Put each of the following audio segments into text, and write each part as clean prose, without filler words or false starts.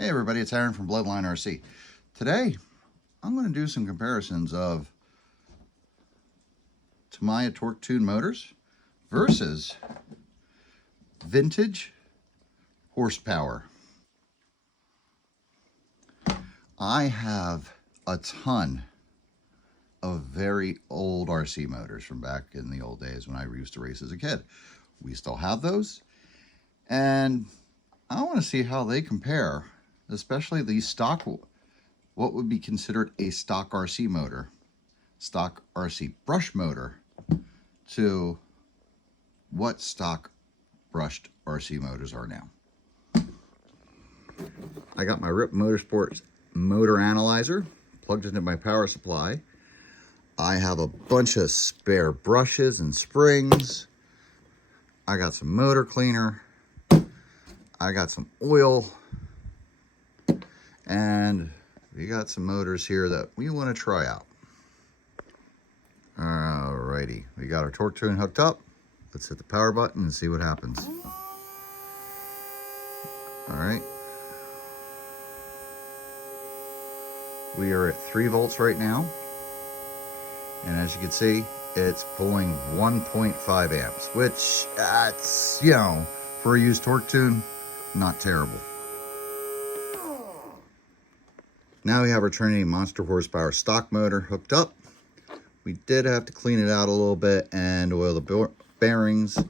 Hey everybody, it's Aaron from Bloodline RC. Today, I'm going to do some comparisons of TAMIYA torque tune motors versus vintage horsepower. I have a ton of very old RC motors from back in the old days when I used to race as a kid. We still have those, and I want to see how they compare, especially the stock, what would be considered a stock RC motor, stock RC brush motor, to what stock brushed RC motors are now. I got my Rip Motorsports motor analyzer plugged into my power supply. I have a bunch of spare brushes and springs. I got some motor cleaner. I got some oil. And we got some motors here that we want to try out. Alrighty, we got our torque tune hooked up. Let's hit the power button and see what happens. Alright. We are at 3 volts right now. And as you can see, it's pulling 1.5 amps, which that's, you know, for a used torque tune, not terrible. Now we have our Trinity monster horsepower stock motor hooked up. We did have to clean it out a little bit and oil the bearings,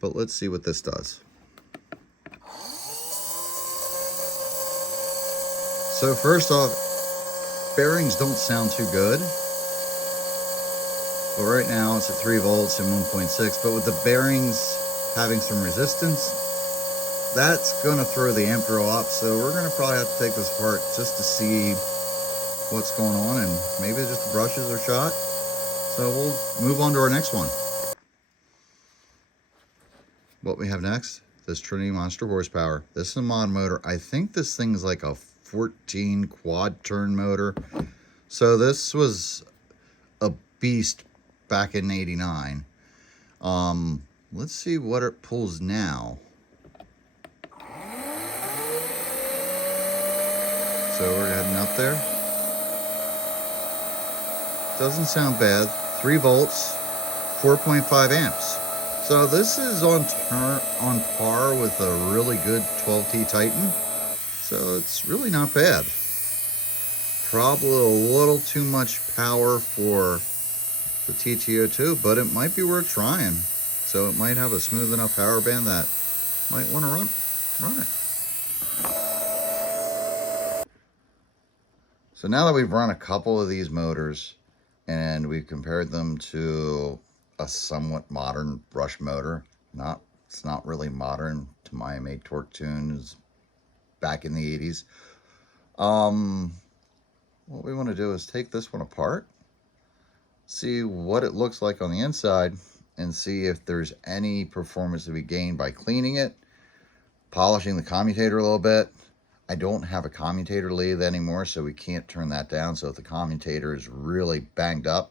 but let's see what this does. So first off, bearings don't sound too good. But right now it's at 3 volts and 1.6, but with the bearings having some resistance, that's going to throw the amp draw up. So we're going to probably have to take this apart just to see what's going on, and maybe just the brushes are shot. So we'll move on to our next one. What we have next, this Trinity monster horsepower. This is a mod motor. I think this thing's like a 14 quad turn motor. So this was a beast back in '89. Let's see what it pulls now. So we're heading up there. Doesn't sound bad. 3 volts, 4.5 amps. So this is on par with a really good 12T Titan. So it's really not bad. Probably a little too much power for the TTO2, but it might be worth trying. So it might have a smooth enough power band that might want to run it. So now that we've run a couple of these motors and we've compared them to a somewhat modern brush motor, it's not really modern. TAMIYA made torque tunes back in the 80s. What we want to do is take this one apart, see what it looks like on the inside, and see if there's any performance to be gained by cleaning it, polishing the commutator a little bit. I don't have a commutator lathe anymore, so we can't turn that down. So if the commutator is really banged up,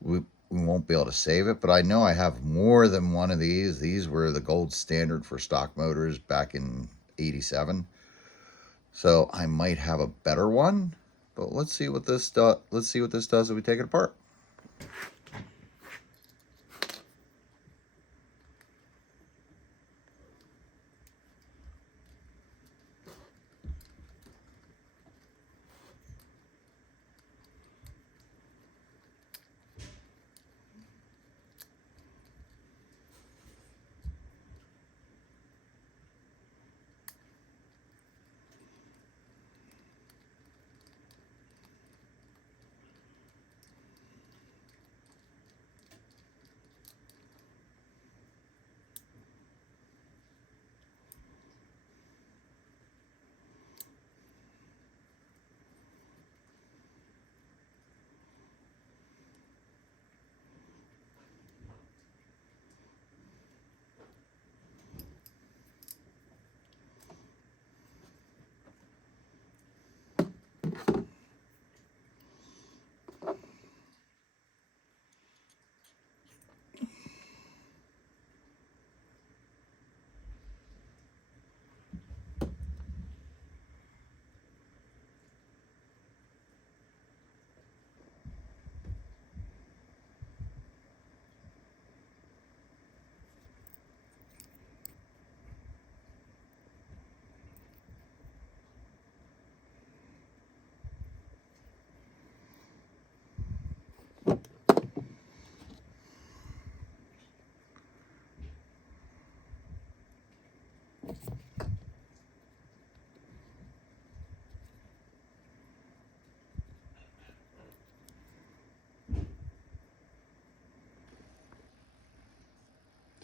we won't be able to save it. But I know I have more than one of these. These were the gold standard for stock motors back in '87. So I might have a better one. But let's see what this does. Let's see what this does if we take it apart.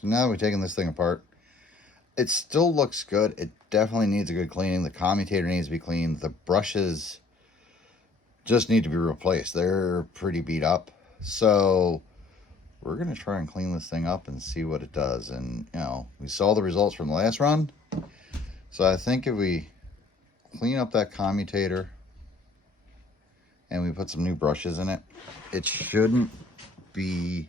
So now we're taking this thing apart. It still looks good. It definitely needs a good cleaning. The commutator needs to be cleaned. The brushes just need to be replaced. They're pretty beat up. So we're going to try and clean this thing up and see what it does. And, you know, we saw the results from the last run. So I think if we clean up that commutator and we put some new brushes in it, it shouldn't be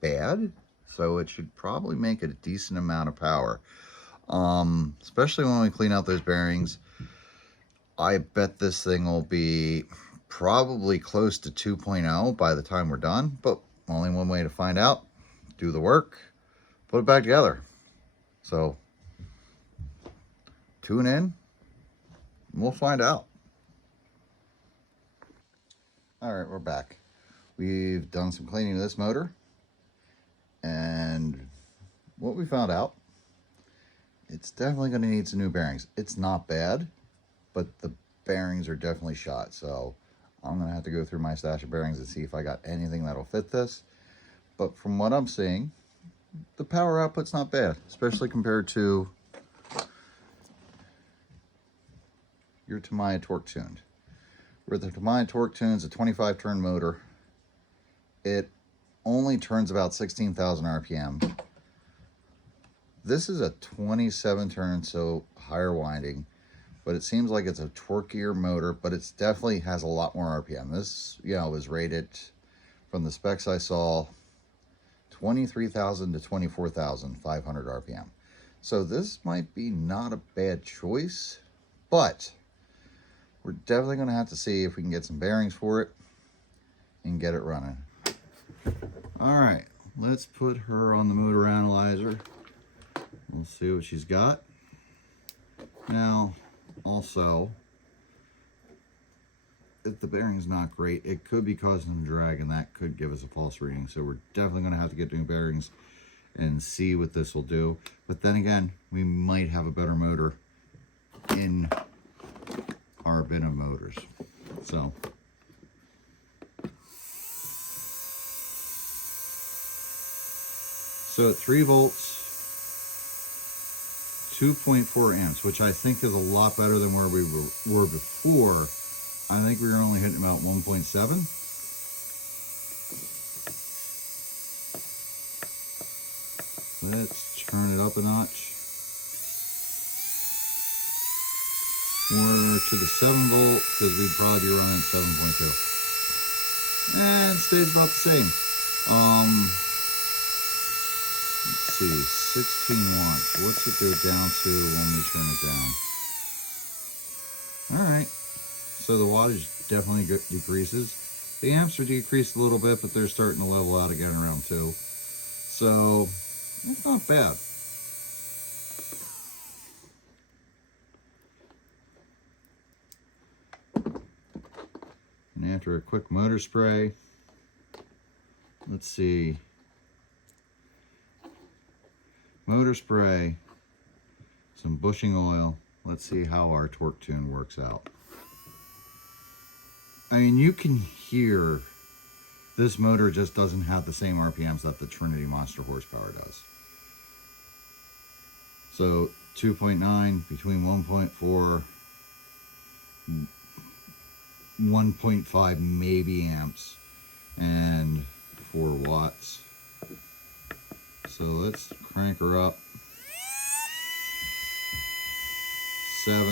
bad. So it should probably make it a decent amount of power. Especially when we clean out those bearings. I bet this thing will be probably close to 2.0 by the time we're done, but only one way to find out. Do the work, put it back together. So tune in and we'll find out. All right, we're back. We've done some cleaning of this motor, and what we found out, it's definitely going to need some new bearings. It's not bad, but the bearings are definitely shot. So I'm going to have to go through my stash of bearings and see if I got anything that'll fit this. But from what I'm seeing, the power output's not bad, especially compared to your TAMIYA torque tuned. Where the TAMIYA torque tune's a 25 turn motor, it only turns about 16,000 RPM. This is a 27 turn, so higher winding, but it seems like it's a torquier motor, but it definitely has a lot more RPM. This, you know, was rated from the specs I saw 23,000 to 24,500 RPM. So this might be not a bad choice, but we're definitely going to have to see if we can get some bearings for it and get it running. All right, let's put her on the motor analyzer. We'll see what she's got. Now, also, if the bearing's not great, it could be causing some drag, and that could give us a false reading. So we're definitely going to have to get new bearings and see what this will do. But then again, we might have a better motor in our bin of motors. So at 3 volts, 2.4 amps, which I think is a lot better than where we were before. I think we were only hitting about 1.7. Let's turn it up a notch. More to the 7 volt, because we'd probably be running 7.2. And it stays about the same. Let's see, 16 watts. What's it go down to when we turn it down? All right. So the wattage definitely decreases. The amps are decreased a little bit, but they're starting to level out again around 2. So it's not bad. And after a quick motor spray, let's see. Motor spray, some bushing oil. Let's see how our torque tune works out. I mean, you can hear this motor just doesn't have the same RPMs that the Trinity Monster horsepower does. So 2.9 between 1.4, 1.5 maybe amps, and 4 watts. So let's crank her up. 7,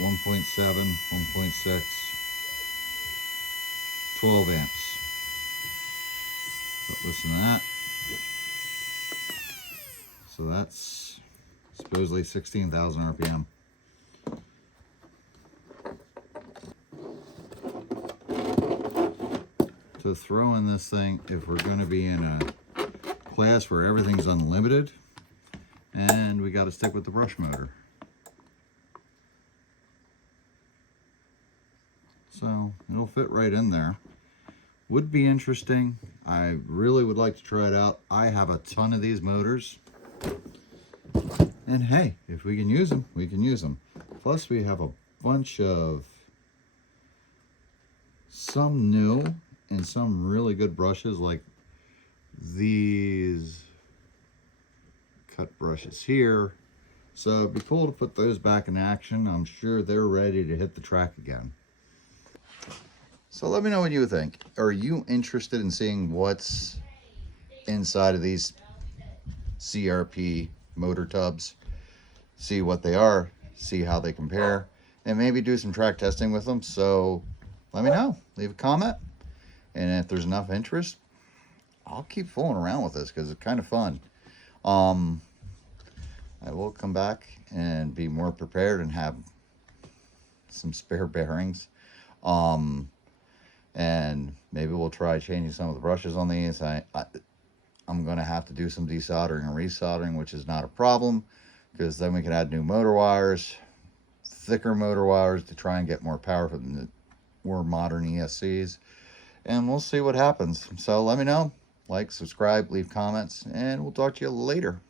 1.7, 1.6, 12 amps. But listen to that. So that's supposedly 16,000 RPM. To throw in this thing, if we're going to be in a class where everything's unlimited, and we got to stick with the brush motor. So it'll fit right in there. Would be interesting. I really would like to try it out. I have a ton of these motors, and hey, if we can use them, we can use them. Plus we have a bunch of some new and some really good brushes, like these cut brushes here. So it'd be cool to put those back in action. I'm sure they're ready to hit the track again. So let me know what you think. Are you interested in seeing what's inside of these CRP motor tubs? See what they are, see how they compare, and maybe do some track testing with them. So let me know. Leave a comment. And if there's enough interest, I'll keep fooling around with this because it's kind of fun. I will come back and be more prepared and have some spare bearings. And maybe we'll try changing some of the brushes on these. I'm going to have to do some desoldering and resoldering, which is not a problem, because then we can add new motor wires, thicker motor wires to try and get more power from the more modern ESCs. And we'll see what happens. So let me know. Like, subscribe, leave comments, and we'll talk to you later.